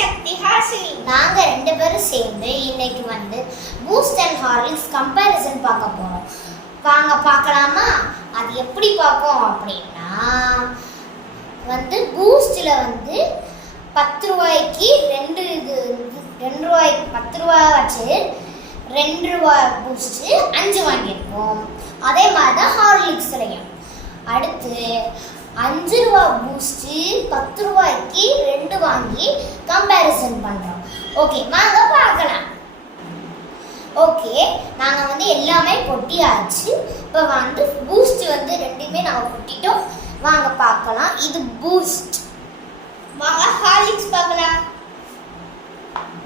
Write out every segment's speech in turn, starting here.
சக்தி ஹாசினி. நாங்க ரெண்டு பேரும் சேர்ந்து இன்னைக்கு வந்து பூஸ்ட் அண்ட் ஹார்லிக்ஸ் கம்பேரிசன் பார்க்க போறோம். வாங்க பார்க்கலாமா? அது எப்படி பார்ப்போம் அப்படின்னா வந்து பூஸ்ட்ல வந்து 10 ரூபாய்க்கு 2 ரூபாய்க்கு 10 ரூபாய் வச்சு 2 ரூபாய் பூஸ்ட் 5 வாங்கியிருக்கோம். அதே மாதிரி தான் ஹார்லிக்ஸ்லையும். அடுத்து 5 ரூபாய் பூஸ்ட் 10 ரூபாய்க்கு 2 வாங்கி கம்பேரிசன் பண்றோம். ஓகே, வாங்க பார்க்கலாம். ஓகே, நாங்கள் வந்து எல்லாமே கொட்டியாச்சு. இப்போ வந்து பூஸ்ட் வந்து ரெண்டுமே நாங்கள் கொட்டிட்டோம். வாங்க பார்க்கலாம். இது பூஸ்ட். வாங்க ஹார்லிக்ஸ் பார்க்கலாம்.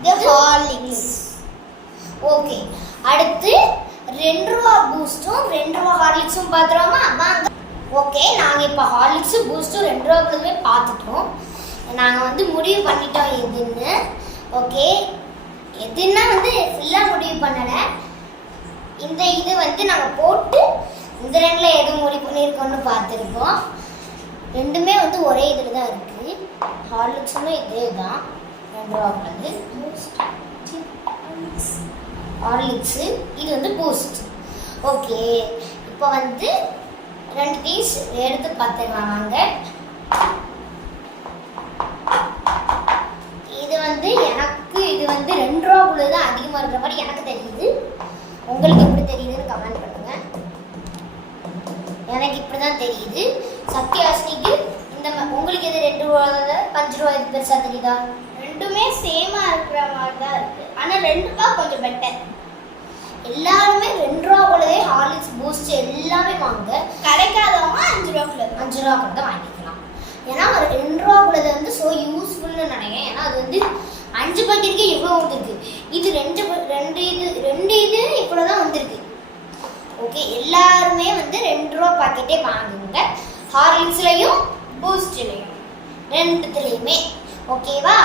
இது ஹார்லிக்ஸ். ஓகே, அடுத்து 2 ரூபா பூஸ்டும் 2 ரூபா ஹார்லிக்ஸும் பார்த்துருவோமா? வாங்க. ஓகே, நாங்கள் இப்போ ஹார்லிக்ஸும் பூஸ்ட்டும் 2 ரூபாக்குள்ளே பார்த்துட்டோம். நாங்கள் வந்து முடிவு பண்ணிட்டோம் எதுன்னு. ஓகே, எதுன்னா வந்து ஃபுல்லாக முடிவு பண்ணலை. இது வந்து நாங்கள் போட்டு இந்த ரெண்டில் எது முடிவு பண்ணியிருக்கோன்னு பார்த்துருக்கோம். ரெண்டுமே வந்து ஒரே இதில் தான் இருக்குது. ஹார்லிக்ஸுமே இதே தான் 2 ரூபாக்குள்ளது. ஹார்லிக்ஸு, இது வந்து பூஸ்ட். ஓகே, இப்போ வந்து 2 பீஸ் எடுத்து பார்த்துக்கலாம் வாங்க. இது வந்து 2 ரூபாக்குள்ள தான் அதிகமாக இருக்கிற மாதிரி எனக்கு தெரியுது. உங்களுக்கு எப்படி தெரியுதுன்னு கமெண்ட் பண்ணுங்க. எனக்கு இப்படி தான் தெரியுது. சத்யாஸ்னிக்கு உங்களுக்கு இது 2 ரூபா 5 ரூபா இது பெருசாக தெரியுதா? ரெண்டுமே சேமா இருக்கிற மாதிரி தான் இருக்கு. ஆனால் 2 ரூபாய் கொஞ்சம் பெட்டர். எல்லாருமே 2 ரூபாக்குள்ளதே ஹார்லிக்ஸ் பூஸ்ட் எல்லாமே வாங்க. கிடைக்காதவங்க 5 ரூபாக்குள்ள 5 ரூபாக்குள்ள தான் வாங்கிக்கலாம். ஏன்னா ஒரு 2 ரூபாக்குள்ளது வந்து ஸோ யூஸ்ஃபுல்னு நினைக்கிறேன். ஏன்னா அது வந்து 5 பாக்கெட்டுக்கே இவ்வளோ வந்துருக்கு. இது ரெண்டு இது இவ்வளோ தான் வந்திருக்கு. ஓகே, எல்லாருமே வந்து 2 ரூபா பாக்கெட்டே வாங்குங்க. ஹார்லிக்ஸ்லையும் பூஸ்ட்லையும் ரெண்டுத்துலையுமே. ஓகேவா?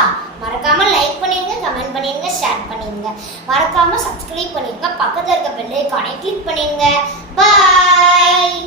மறக்காம லைக் பண்ணிடுங்க, கமெண்ட் பண்ணிடுங்க, ஷேர் பண்ணிடுங்க. மறக்காம சப்ஸ்கிரைப் பண்ணிடுங்க. பக்கத்தில் இருக்க பெல் ஐகானை கிளிக் பண்ணிடுங்க. பாய்.